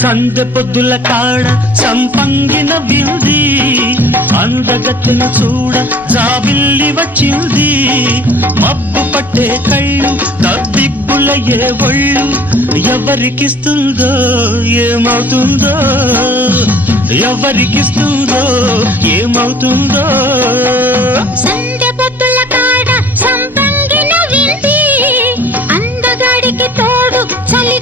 సందె పొద్దుల కాడ సంపంగిన వింది అందగత్తెను చూడ జాబిల్లి వచ్చింది మబ్బు పట్టే కళ్ళు తబ్బిబ్బుల ఏ ఒళ్ళు ఎవరికిస్తుందో ఏమవుతుందో ఎవరికిస్తుందో ఏమవుతుందో సందె పొద్దుల కాడ సంపంగిన వింది అందగాడికి తోడు చలి